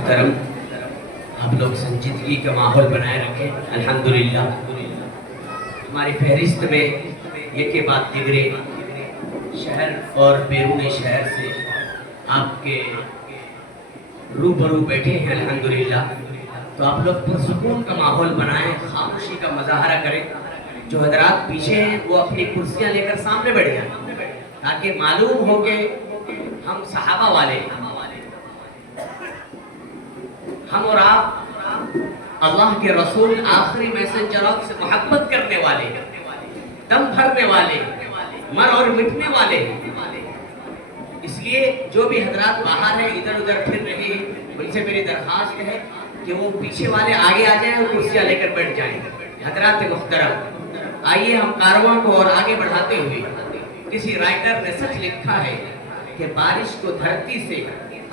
محترم، آپ لوگ سنجیدگی کا ماحول بنائے رکھیں. الحمدللہ ہماری فہرست میں یہ بات دیگرے شہر اور بیرون شہر سے آپ کے روبرو بیٹھے ہیں. الحمدللہ تو آپ لوگ پرسکون کا ماحول بنائیں، خاموشی کا مظاہرہ کریں. جو حضرات پیچھے ہیں وہ اپنی کرسیاں لے کر سامنے بیٹھ جائیں تاکہ معلوم ہو کہ ہم صحابہ والے ہیں. ہم اور آپ اللہ کے رسول آخری میسنجر سے محبت کرنے والے ہیں، دم بھرنے والے ہیں، مر اور مٹنے والے ہیں. اس لیے جو بھی حضرات باہر ہیں ادھر ادھر پھر رہے ہیں ان سے میری درخواست ہے کہ وہ پیچھے والے آگے آ جائیں اور کرسیاں لے کر بیٹھ جائیں. حضرات محترم، آئیے ہم کارواں کو اور آگے بڑھاتے ہوئے، کسی رائٹر نے سچ لکھا ہے کہ بارش کو دھرتی سے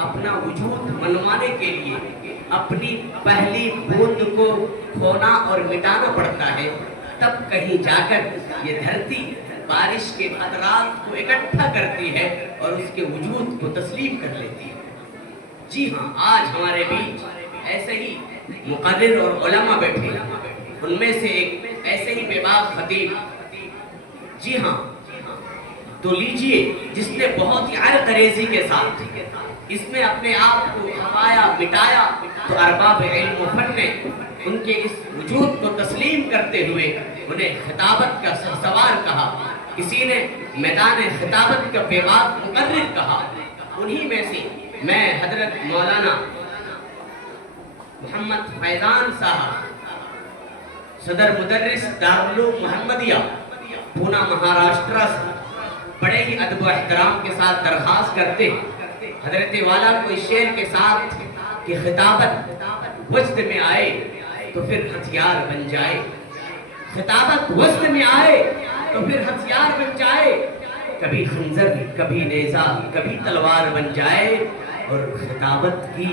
اپنا وجود منوانے کے لیے اپنی پہلی بوند کو کھونا اور مٹانا پڑتا ہے، تب کہیں جا کر یہ دھرتی بارش کے قطرات کو اکٹھا کرتی ہے اور اس کے وجود کو تسلیم کر لیتی ہے. جی ہاں، آج ہمارے بیچ ایسے ہی مقرر اور علماء بیٹھے، ان میں سے ایک ایسے ہی بے باک خطیب. جی ہاں، تو لیجئے جس نے بہت ہی عرق ریزی کے ساتھ اس میں اپنے آپ کو کھپایا مٹایا، تو ارباب علم و فن نے ان کے اس وجود کو تسلیم کرتے ہوئے انہیں خطابت کا سوار کہا. کسی نے میدان خطابت کا بے باک مقرر کہا. انہی میں سے میں حضرت مولانا محمد فیضان صاحب، صدر مدرس دارالعلوم محمدیہ پونا مہاراشٹرا سے بڑے ہی ادب و احترام کے ساتھ درخواست کرتے ہیں حضرت والا کو اس شعر کے ساتھ کہ خطابت وجد میں آئے تو پھر ہتھیار بن جائے. خطابت وجد میں آئے تو پھر ہتھیار بن جائے. کبھی خنجر کبھی نیزہ کبھی تلوار بن جائے. اور خطابت کی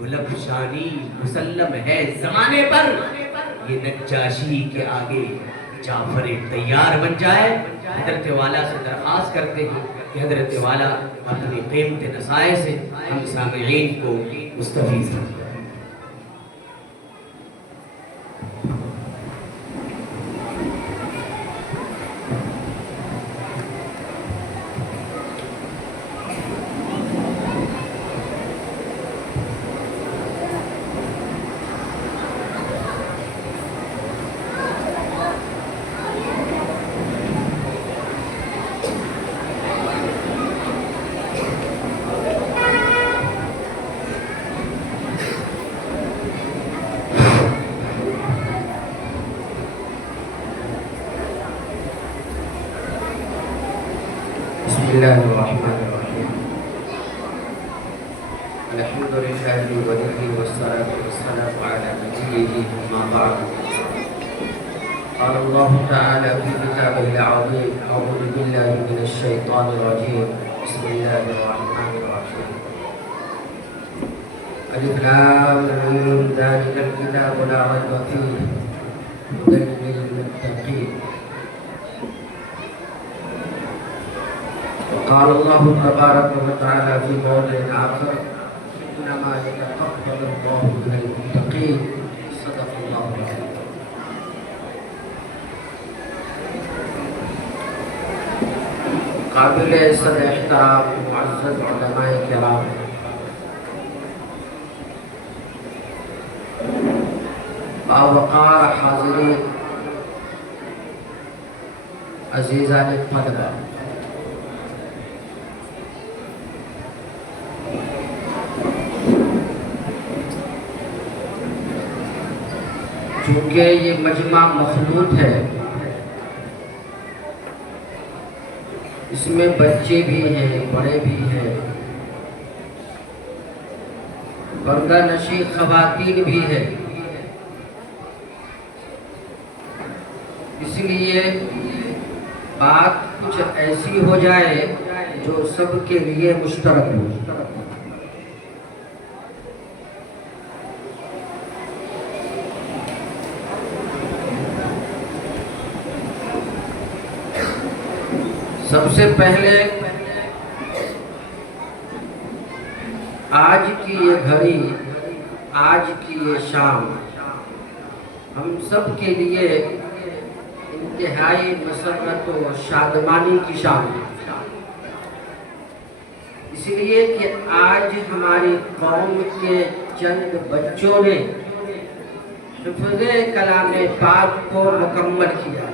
گلب شانی مسلم ہے زمانے پر، یہ نجاشی کے آگے جعفر تیار بن جائے. حضرت والا سے درخواست کرتے ہیں کہ حضرت والا اپنی قیمت نصائح سے ہم سامعین کو مستفیض کریں. بسم اللہ الرحمن الرحیم. الحمد للہ ولي والصلاة والسلام على نبيه اما بعد. قال الله تعالى في كتابه العظيم: أعوذ بالله من الشيطان الرجيم. بسم الله الرحمن الرحيم. ألف لام ميم ذلك الكتاب لا ريب فيه هدى للمتقين. قال الله تبارك وتعالى في موضع آخر: إنما يتقبل الله من المتقين. صدق الله العظيم. قابل صد احترام معزز علماء کرام، باوقار حاضرین، عزیزان طلبہ، چونکہ یہ مجمع مخلوط ہے، اس میں بچے بھی ہیں بڑے بھی ہیں، پردہ نشی خواتین بھی ہیں. اس لیے بات کچھ ایسی ہو جائے جو سب کے لیے مشترک ہو. سب سے پہلے آج کی یہ گھڑی، آج کی یہ شام ہم سب کے لیے انتہائی مسرت و شادمانی کی شام ہے، اس لیے کہ آج ہماری قوم کے چند بچوں نے حفظ کلام پاک کو مکمل کیا،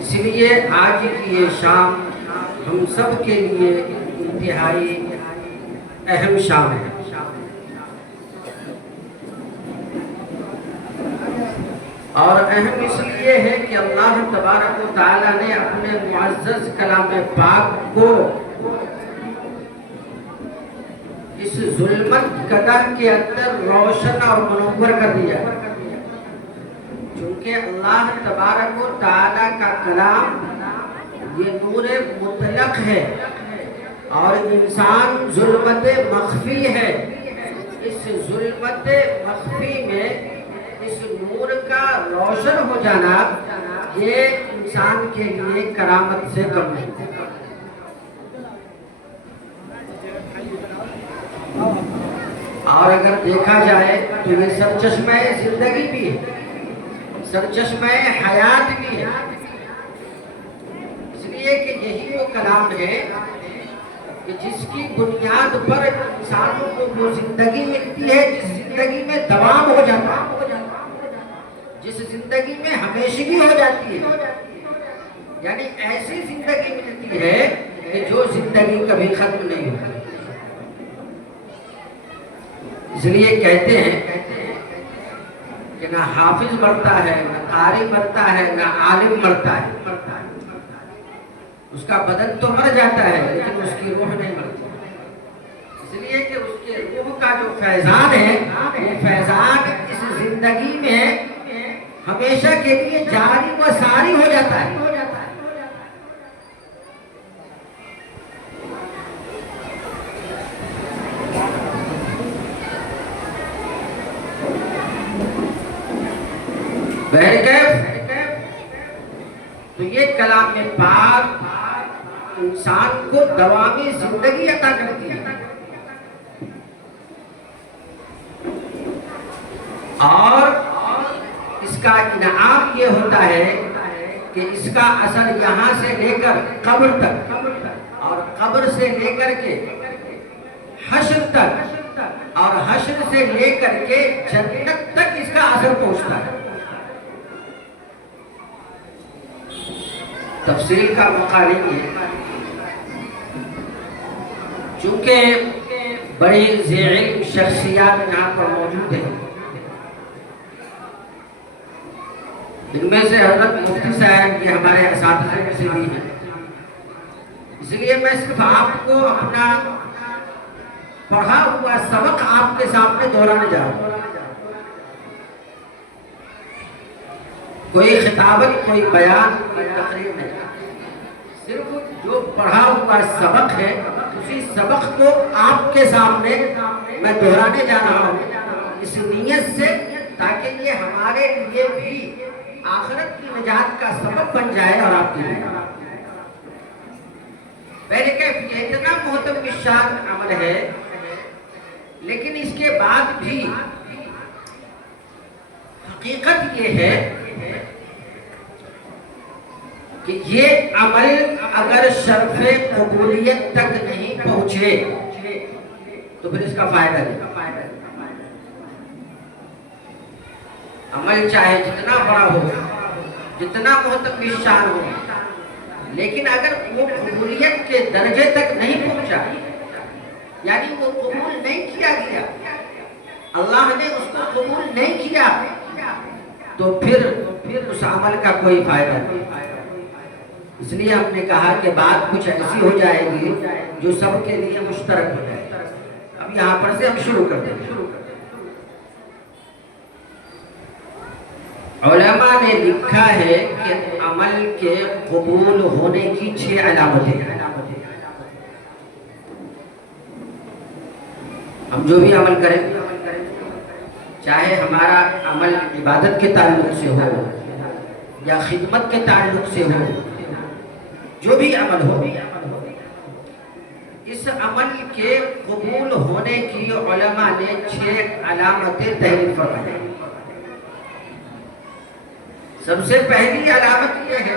اس لیے آج کی یہ شام ہم سب کے لیے انتہائی اہم شام ہے۔ اور اہم اس لیے ہے کہ اللہ تبارک و تعالیٰ نے اپنے معزز کلام پاک کو اس ظلمت قدر کے اندر روشن اور منور کر دیا، چونکہ اللہ تبارک و تعالیٰ کا کلام یہ نور مطلق ہے اور انسان ظلمت مخفی ہے۔ اس ظلمت مخفی میں اس نور کا روشن ہو جانا یہ انسان کے لیے کرامت سے کم نہیں۔ اور اگر دیکھا جائے تو یہ سرچشمہ زندگی بھی ہے، سرچشمہ حیات بھی ہے، اس لیے کہ یہی وہ کلام ہے کہ جس کی بنیاد پر انسانوں کو وہ زندگی ملتی ہے جس زندگی میں دوام ہو جاتا ہے، جس زندگی میں ہمیشگی ہو جاتی ہے، یعنی ایسی زندگی ملتی ہے کہ جو زندگی کبھی ختم نہیں ہوتی۔ اس لیے کہتے ہیں کہ نہ حافظ مرتا ہے، نہ قاری مرتا ہے، نہ عالم مرتا ہے، اس کا بدن تو مر جاتا ہے لیکن اس کی روح نہیں مرتی، اس لیے کہ اس کے روح کا جو فیضان ہے وہ فیضان اس زندگی میں ہمیشہ کے لیے جاری و ساری ہو جاتا ہے۔ تو یہ کلام پاک انسان کو دوامی زندگی عطا کرتی ہے، اور اس کا انعام یہ ہوتا ہے کہ اس کا اثر یہاں سے لے کر قبر تک اور قبر سے لے کر کے حشر تک اور حشر سے لے کر کے جنت تک اس کا اثر پہنچتا ہے۔ تفصیل کا موقع نہیں ہے چونکہ بڑی ذی علم شخصیات یہاں پر موجود ہیں، ان میں سے حضرت مفتی صاحب یہ ہمارے اساتذہ میں سے بھی ہیں، اس لیے میں صرف آپ کو اپنا پڑھا ہوا سبق آپ کے سامنے دہرانے جا رہا ہوں، کوئی خطابت، کوئی بیان، کوئی تقریر نہیں، صرف جو پڑھا ہوا سبق ہے اسی سبق کو آپ کے سامنے میں دہرانے جا رہا ہوں، اس نیت سے تاکہ یہ ہمارے لیے بھی آخرت کی نجات کا سبب بن جائے اور آپ کے لیے۔ پہلے کہ یہ اتنا محترم شان عمل ہے، لیکن اس کے بعد بھی حقیقت یہ ہے کہ یہ عمل اگر شرف قبولیت تک نہیں پہنچے تو پھر اس کا فائدہ نہیں۔ عمل چاہے جتنا بڑا ہو، جتنا محترم شان ہو، لیکن اگر وہ قبولیت کے درجے تک نہیں پہنچا، یعنی وہ قبول نہیں کیا گیا، اللہ نے اس کو قبول نہیں کیا، تو پھر اس عمل کا کوئی فائدہ نہیں۔ اس لیے ہم نے کہا کہ بات کچھ ایسی ہو جائے گی جو سب کے لیے مشترک ہو جائے۔ اب یہاں پر سے ہم شروع کرتے ہیں۔ علماء نے لکھا ہے کہ عمل کے قبول ہونے کی 6 علامتیں ہیں۔ ہم جو بھی عمل کریں، چاہے ہمارا عمل عبادت کے تعلق سے ہو یا خدمت کے تعلق سے ہو، جو بھی عمل ہو، اس عمل کے قبول ہونے کی علماء نے 6 علامتیں تحریر فرمائی. سب سے پہلی علامت یہ ہے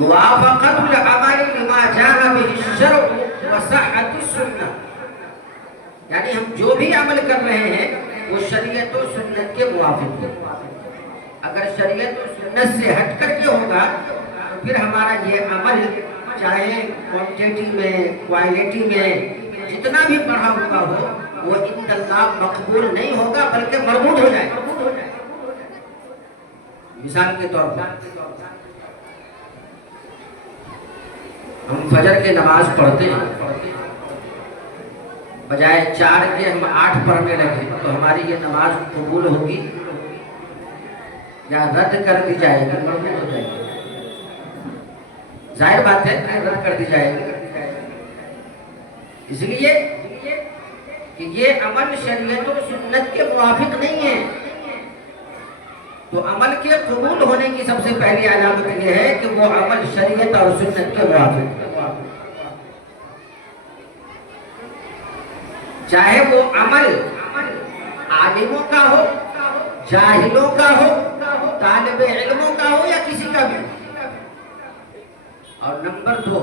موافقت العمل لما جاء به الشرع وصحت السنہ. یعنی ہم جو بھی عمل کر رہے ہیں وہ شریعت و سنت کے موافق ہے. اگر شریعت و سنت سے ہٹ کر کے ہوگا تو پھر ہمارا یہ عمل چاہے کوانٹیٹی میں کوالٹی میں جتنا بھی بڑھا ہوا ہو وہ عند اللہ مقبول نہیں ہوگا بلکہ مردود ہو جائے گا. مثال کے طور پر ہم فجر کی نماز پڑھتے ہیں, بجائے 4 کے ہم 8 پڑھنے لگے تو ہماری یہ نماز قبول ہوگی یا رد کر دی جائے گی؟ مردود ہو جائے گی. ظاہر بات ہے کہ رد کر دی جائے گی. اس لیے کہ یہ عمل شریعت و سنت کے موافق نہیں ہے. تو عمل کے قبول ہونے کی سب سے پہلی علامت یہ ہے کہ وہ عمل شریعت اور سنت کے موافق ہے. چاہے وہ عمل عالموں کا ہو, جاہلوں کا ہو, طالب علموں کا ہو یا کسی کا بھی. اور نمبر 2,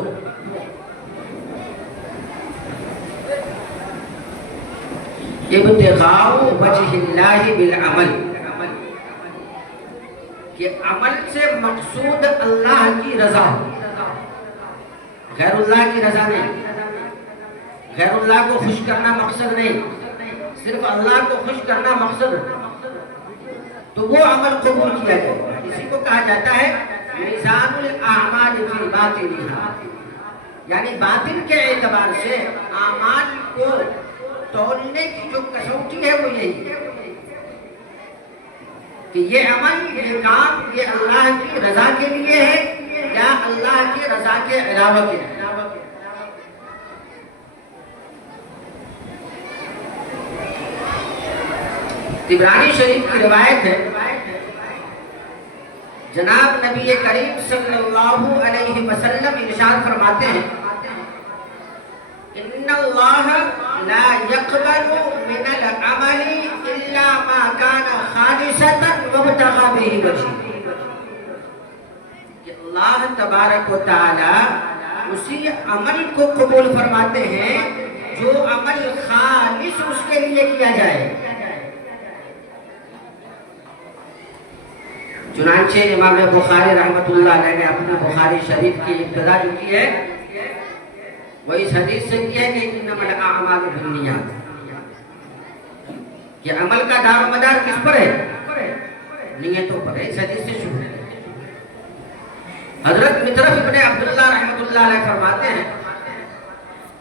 ابتغاء وجہ اللہ بالعمل, کہ عمل سے مقصود اللہ کی رضا ہو, غیر اللہ کی رضا نہیں. غیر اللہ کو خوش کرنا مقصد نہیں, صرف اللہ کو خوش کرنا مقصد تو وہ عمل قبول کیا جائے. اسی کو کہا جاتا ہے میزان الاعمال فی باطنہا, یعنی باطن کے اعتبار سے اعمال کو تولنے کی جو کسوٹی ہے وہ یہی ہے کہ یہ عمل, یہ کام, یہ اللہ کی رضا کے لیے ہے یا اللہ کی رضا کے علاوہ کے. طبرانی شریف کی روایت ہے, جناب نبی کریم صلی اللہ علیہ وسلم ارشاد فرماتے ہیں ان اللہ لا يقبل من العمل الا ما كان خالصا وابتغى به وجهه. اللہ تبارک و تعالی اسی عمل کو قبول فرماتے ہیں جو عمل خالص اس کے لیے کیا جائے. چنانچہ امام بخاری رحمۃ اللہ علیہ نے اپنی بخاری شریف کی ابتدا جو کی ہے وہ اس حدیث سے کی ہے کہ انما الاعمال بالنیات, کہ عمل کا دار و مدار کس پر ہے؟ نیتوں پر ہے. اس حدیث سے شروع ہے. حضرت مطرف ابن عبداللہ رحمۃ اللہ علیہ فرماتے ہیں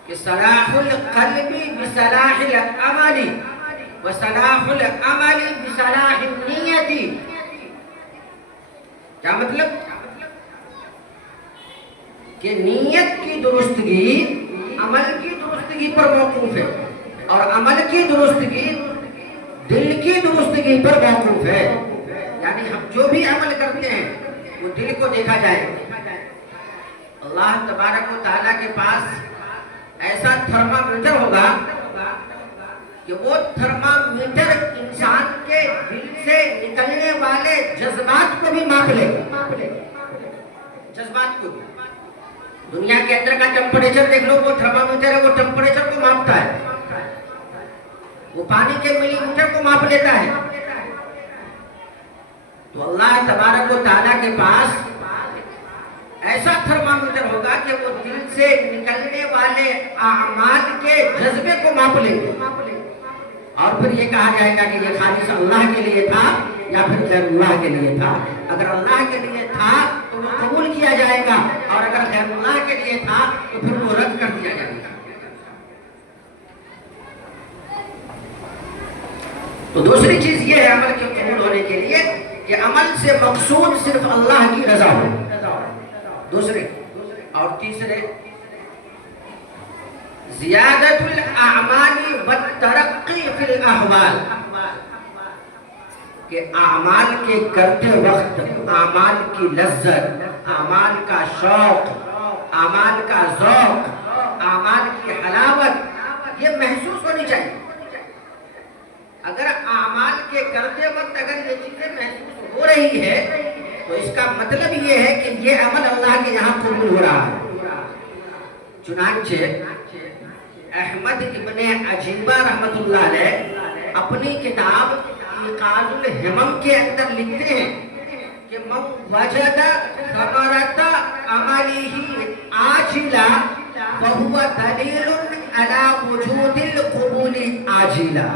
کہ صلاح القلب بصلاح العمل وصلاح العمل بصلاح النیت. کیا مطلب؟ کہ نیت کی درستگی عمل کی درستگی پر موقوف ہے اور عمل کی درستگی دل کی درستگی پر موقوف ہے. یعنی ہم جو بھی عمل کرتے ہیں وہ دل کو دیکھا جائے. اللہ تبارک و تعالیٰ کے پاس ایسا تھرمامیٹر ہوگا کہ وہ تھرمامیٹر انسان کے دل سے نکلنے والے جذبات کو بھی ماپ لے گا. جذبات کو بھی. دنیا کے اندر کا ٹمپریچر دیکھ لو, وہ تھرمامیٹر ہے, وہ ٹمپریچر کو ماپتا ہے. وہ پانی کے ملی میٹر کو ماپ لیتا ہے. تو اللہ تبارک و تعالیٰ کے پاس ایسا تھرمامیٹر ہوگا کہ وہ دل سے نکلنے والے اعمال کے جذبے کو ماپ لے گا اور پھر یہ کہا جائے گا کہ یہ خالص اللہ کے لیے تھا یا پھر غیر اللہ کے لیے تھا. اگر اللہ کے لیے تھا تو وہ قبول کیا جائے گا اور اگر غیر اللہ کے لیے تھا تو پھر وہ رد کر دیا جائے گا. تو دوسری چیز یہ ہے عمل کے قبول ہونے کے لیے کہ عمل سے مقصود صرف اللہ کی رضا ہو. دوسرے اور تیسرے زیادت الاعمال والترقی فی الاحوال, کہ اعمال کے کرتے وقت اعمال کی لذت اعمال کا شوق، اعمال کا ذوق، اعمال کی حلاوت یہ محسوس ہونی چاہیے۔ اگر اعمال کے کرتے وقت اگر یہ چیزیں محسوس ہو رہی ہے تو اس کا مطلب یہ ہے کہ یہ عمل اللہ کے یہاں قبول ہو رہا ہے۔ چنانچہ احمد ابن عجیبہ رحمۃ اللہ علیہ اپنی کتاب ایقاظ الہمم کے اندر لکھتے ہیں کہ من وجد ثمرۃ عملہ عاجلا فہو دلیل علی وجود القبول عاجلا،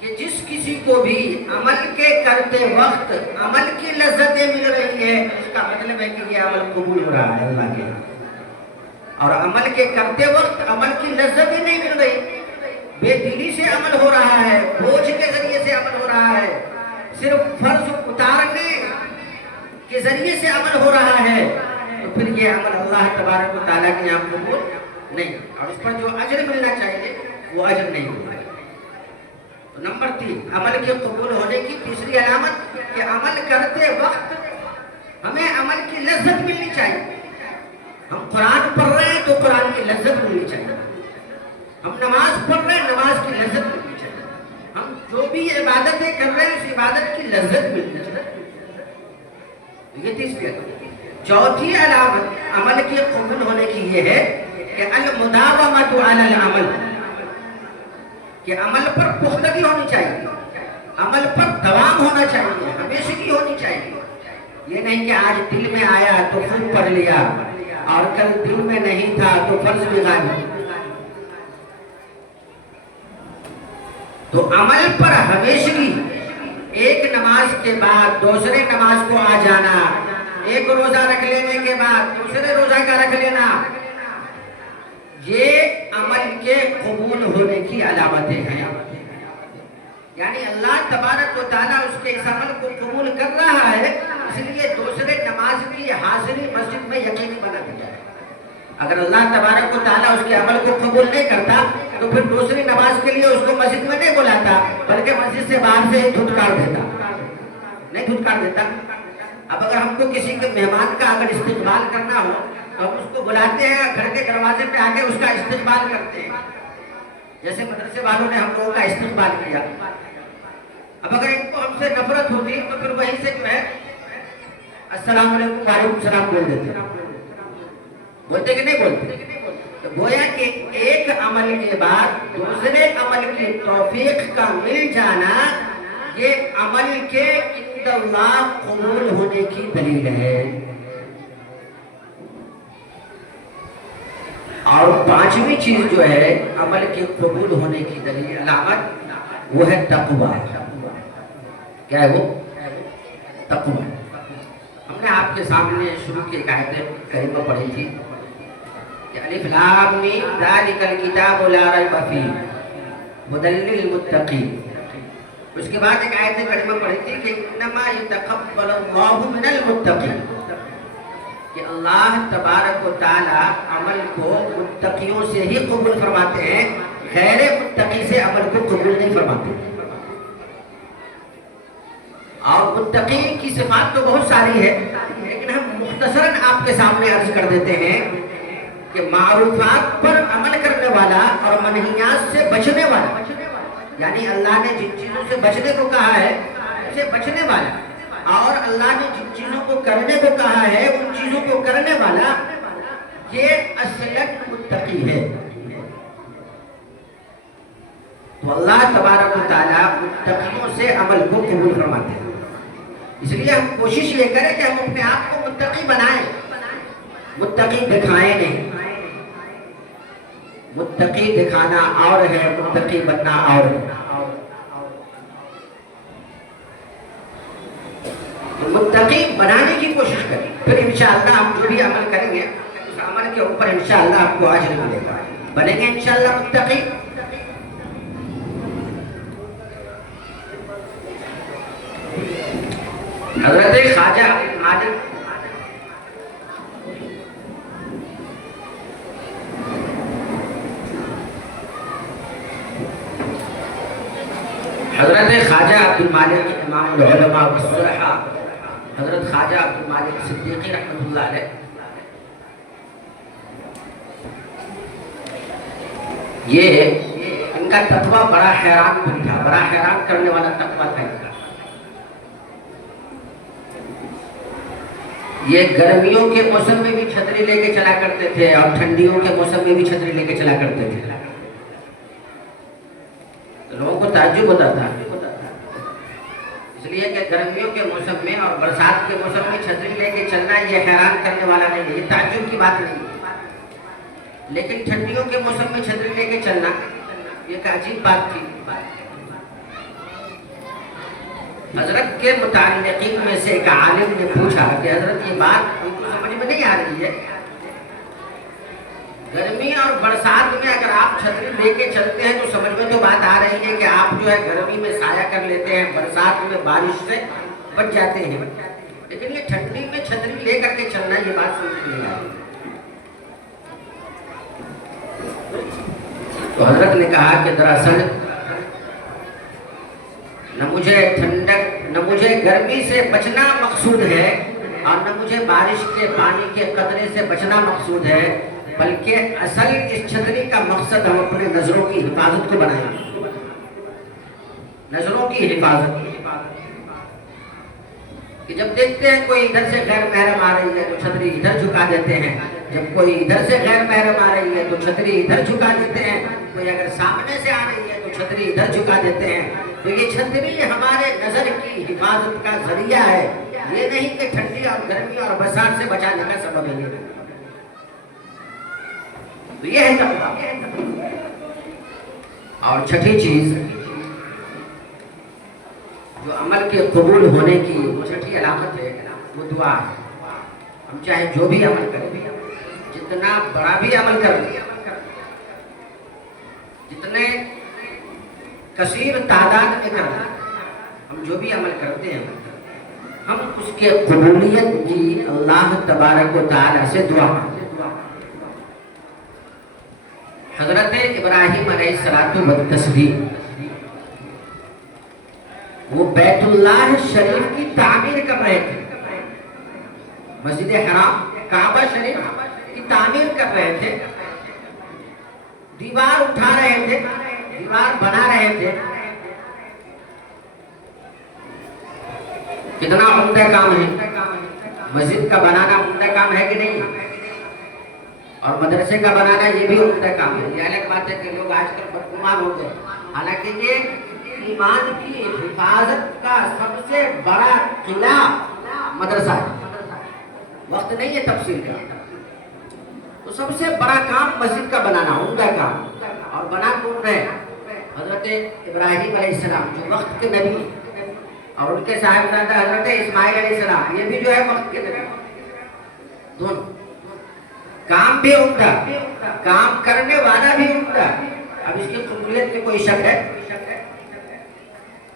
کہ جس کسی کو بھی عمل کے کرتے وقت عمل کی لذتیں مل رہی ہے اس کا مطلب ہے کہ یہ عمل قبول ہو رہا ہے اللہ کے، اور عمل کے کرتے وقت عمل کی لذتیں نہیں مل رہی، بے دلی سے عمل ہو رہا ہے، بوجھ کے ذریعے سے عمل ہو رہا ہے، صرف فرض اتارنے کے ذریعے سے عمل ہو رہا ہے، تو پھر یہ عمل اللہ تبارک و تعالیٰ کے یہاں قبول نہیں، اور اس پر جو اجر ملنا چاہیے وہ اجر نہیں ملے۔ نمبر 3، عمل کے قبول ہونے کی تیسری علامت کہ عمل کرتے وقت ہمیں عمل کی لذت ملنی چاہیے۔ ہم قرآن پڑھ رہے ہیں تو قرآن کی لذت ملنی چاہیے، ہم نماز پڑھ رہے ہیں نماز کی لذت ملنی چاہیے، ہم جو بھی عبادتیں کر رہے ہیں اس عبادت کی لذت ملنی چاہیے۔ یہ تیسری علامت۔ چوتھی علامت عمل کے قبول ہونے کی یہ ہے کہ المداومۃ علی العمل، کہ عمل پر پختگی ہونی چاہیے، عمل پر دوام ہونا چاہیے، ہمیشگی ہونی چاہیے۔ یہ نہیں کہ آج دل میں آیا تو خوب پڑھ لیا اور کل دل میں نہیں تھا تو فرض بھی غائب۔ تو عمل پر ہمیشگی، ایک نماز کے بعد دوسرے نماز کو آ جانا، ایک روزہ رکھ لینے کے بعد دوسرے روزہ کا رکھ لینا، یہ عمل کے قبول ہونے کی علامتیں ہیں۔ یعنی اللہ تبارک و تعالیٰ اس کے اس عمل کو قبول کر رہا ہے، اس لیے دوسرے نماز کی حاضری مسجد میں یقینی بنا دیا ہے۔ اگر اللہ تبارک و تعالیٰ اس کے عمل کو قبول نہیں کرتا تو پھر دوسری نماز کے لیے اس کو مسجد میں نہیں بلاتا، بلکہ مسجد سے باہر سے دھتکار دیتا، نہیں دھتکار دیتا۔ اب اگر ہم کو کسی کے مہمان کا اگر استقبال کرنا ہو تو ہم اس کو بلاتے ہیں، گھر کے دروازے پہ آ کے اس کا استقبال کرتے ہیں، جیسے مدرسے والوں نے ہم لوگوں کا استقبال کیا۔ اب اگر ان کو ہم سے نفرت ہوتی تو پھر وہیں سے جو ہے السلام علیکم وعلیکم السلام بول دیتے، بولتے کہ نہیں بولتے؟ تو گویا کہ ایک عمل کے بعد دوسرے عمل کی توفیق کا مل جانا یہ عمل کے عند اللہ قبول ہونے کی دلیل ہے۔ اور پانچویں چیز جو ہے عمل کے قبول ہونے کی دلیل علامت وہ ہے تقویٰ۔ کیا ہے وہ؟ تقویٰ۔ ہم نے آپ کے سامنے شروع کی ایک آیت کریمہ پڑھی تھی کہ الف لام میم ذالک الکتاب لا ریب فیہ ھدی للمتقین۔ اس کے بعد ایک آیت کریمہ پڑھی تھی کہ انما یتقبل اللہ من المتقین، کہ اللہ تبارک و تعالی عمل کو متقیوں سے ہی قبول فرماتے ہیں، غیر متقی سے عمل کو قبول نہیں فرماتے۔ اور متقی کی صفات تو بہت ساری ہے، لیکن ہم مختصراً آپ کے سامنے عرض کر دیتے ہیں کہ معروفات پر عمل کرنے والا اور منہیات سے بچنے والا، یعنی اللہ نے جن چیزوں سے بچنے کو کہا ہے ان سے بچنے والا، اور اللہ نے جن چیزوں کو کرنے کو کہا ہے ان چیزوں کو کرنے والا، یہ اصلاً متقی ہے۔ تو اللہ تبارک و تعالیٰ متقیوں سے عمل کو قبول فرماتے ہیں۔ اس لیے ہم کوشش یہ کریں کہ ہم اپنے آپ کو متقی بنائیں، متقی دکھائیں نہیں۔ متقی دکھانا اور ہے، متقی بننا اور ہے۔ متقی بنانے کی کوشش کریں، پھر انشاءاللہ ہم جو بھی عمل کریں گے اس عمل کے اوپر انشاءاللہ آپ کو اجر ملے گا، بنیں گے انشاءاللہ متقی۔ حضرت خواجہ مالک حضرت خواجہ عبد المالک امام العلماء والصلحاء حضرت خواجہ عبدالمالک صدیقی رحمۃ اللہ علیہ، یہ ان کا تقویٰ بڑا حیران کن تھا، بڑا حیران کرنے والا تقویٰ تھا ان کا۔ یہ گرمیوں کے موسم میں بھی چھتری لے کے چلا کرتے تھے اور ٹھنڈیوں کے موسم میں بھی چھتری لے کے چلا کرتے تھے۔ لوگوں کو تعجب ہوتا تھا، اس لیے کہ گرمیوں کے موسم میں اور برسات کے موسم میں چھتری لے کے چلنا یہ حیران کرنے والا نہیں ہے، یہ تعجب کی بات نہیں ہے، لیکن ٹھنڈیوں کے موسم میں چھتری لے کے چلنا یہ ایک عجیب بات تھی۔ حضرت کے متعلقین میں سے ایک عالم نے پوچھا کہ حضرت یہ بات ان کو سمجھ میں نہیں آ رہی ہے، گرمی اور برسات میں اگر آپ چھتری لے کے چلتے ہیں تو سمجھ میں تو بات آ رہی ہے کہ آپ جو ہے گرمی میں سایہ کر لیتے ہیں، برسات میں بارش سے بچ جاتے ہیں، لیکن یہ ٹھنڈی میں چھتری لے کر کے چلنا یہ بات سمجھ نہیں آ رہی۔ تو حضرت نے کہا کہ دراصل نہ مجھے ٹھنڈک، نہ مجھے گرمی سے بچنا مقصود ہے اور نہ مجھے بارش کے پانی کے قطرے سے بچنا مقصود ہے، بلکہ اصل اس چھتری کا مقصد ہم اپنے نظروں کی حفاظت کو بنائیں، نظروں کی حفاظت، کہ جب دیکھتے ہیں کوئی ادھر سے غیر محرم آ رہی ہے تو چھتری ادھر جھکا دیتے ہیں، جب کوئی ادھر سے غیر محرم آ رہی ہے تو چھتری ادھر جھکا دیتے ہیں، کوئی اگر سامنے سے آ رہی ہے تو چھتری ادھر جھکا دیتے ہیں۔ تو یہ چھتری ہمارے نظر کی حفاظت کا ذریعہ ہے، یہ نہیں کہ ٹھنڈی اور گرمی اور برسات سے بچانے کا سبب ہے۔ تو یہ ہے تقویٰ۔ اور چھٹی چیز جو عمل کے قبول ہونے کی چھٹی علامت ہے وہ دعا ہے۔ ہم چاہے جو بھی عمل کریں، جتنا بڑا بھی عمل کریں، جتنے کثیر تعداد میں کریں، ہم جو بھی عمل کرتے ہیں ہم اس کے قبولیت کی اللہ تبارک و تعالی سے دعا کرتے ہیں۔ حضرت ابراہیم علیہ السلام وہ بیت اللہ شریف کی تعمیر کر رہے تھے، مسجد حرام کعبہ شریف کی تعمیر کر رہے تھے، دیوار اٹھا رہے تھے، دیوار بنا رہے تھے۔ کتنا عمدہ کام ہے، مسجد کا بنانا عمدہ کام ہے کہ نہیں، اور مدرسے کا بنانا یہ بھی عمدہ کام ہے۔ یہ الگ بات ہے کہ لوگ آج کل بدگمان ہو گئے، حالانکہ یہ ایمان کی حفاظت کا سب سے بڑا قلعہ مدرسہ ہے، وقت نہیں ہے تفصیل کا۔ تو سب سے بڑا کام مسجد کا بنانا، عمدہ کام، اور بنا کون رہے؟ حضرت ابراہیم علیہ السلام جو وقت کے نبی، اور ان کے صاحبزادہ حضرت اسماعیل علیہ السلام یہ بھی جو ہے وقت کے نبی، دونوں کام بھی عمدہ، کام کرنے والا بھی عمدہ۔ اب اس کی قبولیت میں کوئی شک ہے؟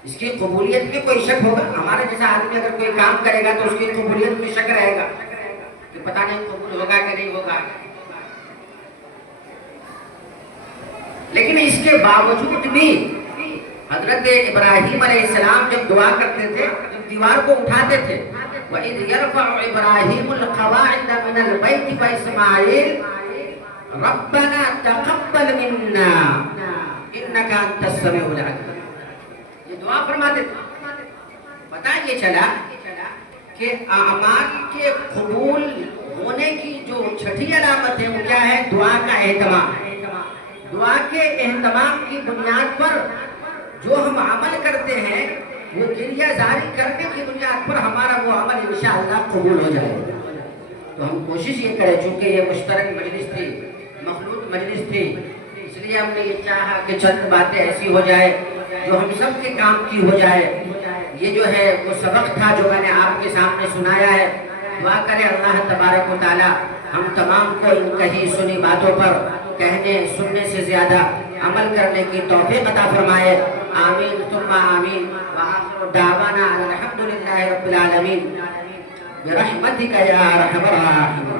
اس کی قبولیت میں کوئی شک ہوگا؟ ہمارے جیسا آدمی اگر کوئی کام کرے گا تو اس کی قبولیت میں شک رہے گا کہ پتہ نہیں قبول ہوگا کہ نہیں ہوگا۔ لیکن اس کے باوجود بھی حضرت ابراہیم علیہ السلام جب دعا کرتے تھے، جب دیوار کو اٹھاتے تھے، وَإِذْ يَرْفَعُ إِبْرَاهِيمُ الْقَوَاعِدَ مِنَ الْبَيْتِ وَإِسْمَاعِيلُ رَبَّنَا تَقَبَّلْ مِنَّا إِنَّكَ أَنْتَ السَّمِيعُ الْعَلِيمُ، یہ دعا فرماتے تھے۔ پتہ یہ چلا کہ اعمال کے قبول ہونے کی جو چھٹی علامت ہے وہ کیا ہے؟ دعا کا اہتمام۔ دعا کے اہتمام کی بنیاد پر جو ہم عمل کرتے ہیں وہ ذریعہ جاری کرنے کی بنیاد پر ہمارا وہ عمل انشاءاللہ قبول ہو جائے گا۔ تو ہم کوشش یہ کریں، چونکہ یہ مشترک مجلس تھی، مخلوط مجلس تھی، اس لیے ہم نے یہ چاہا کہ چند باتیں ایسی ہو جائے جو ہم سب کے کام کی ہو جائے۔ یہ جو ہے وہ سبق تھا جو میں نے آپ کے سامنے سنایا ہے۔ دعا کریں اللہ تبارک و تعالی ہم تمام کو ان کہی سنی باتوں پر کہنے سننے سے زیادہ عمل کرنے کی توفیق عطا فرمائے۔ آمین ثم آمین، وآخر دعوانا الحمدللہ رب العالمین برحمتک یا ارحم الراحمین۔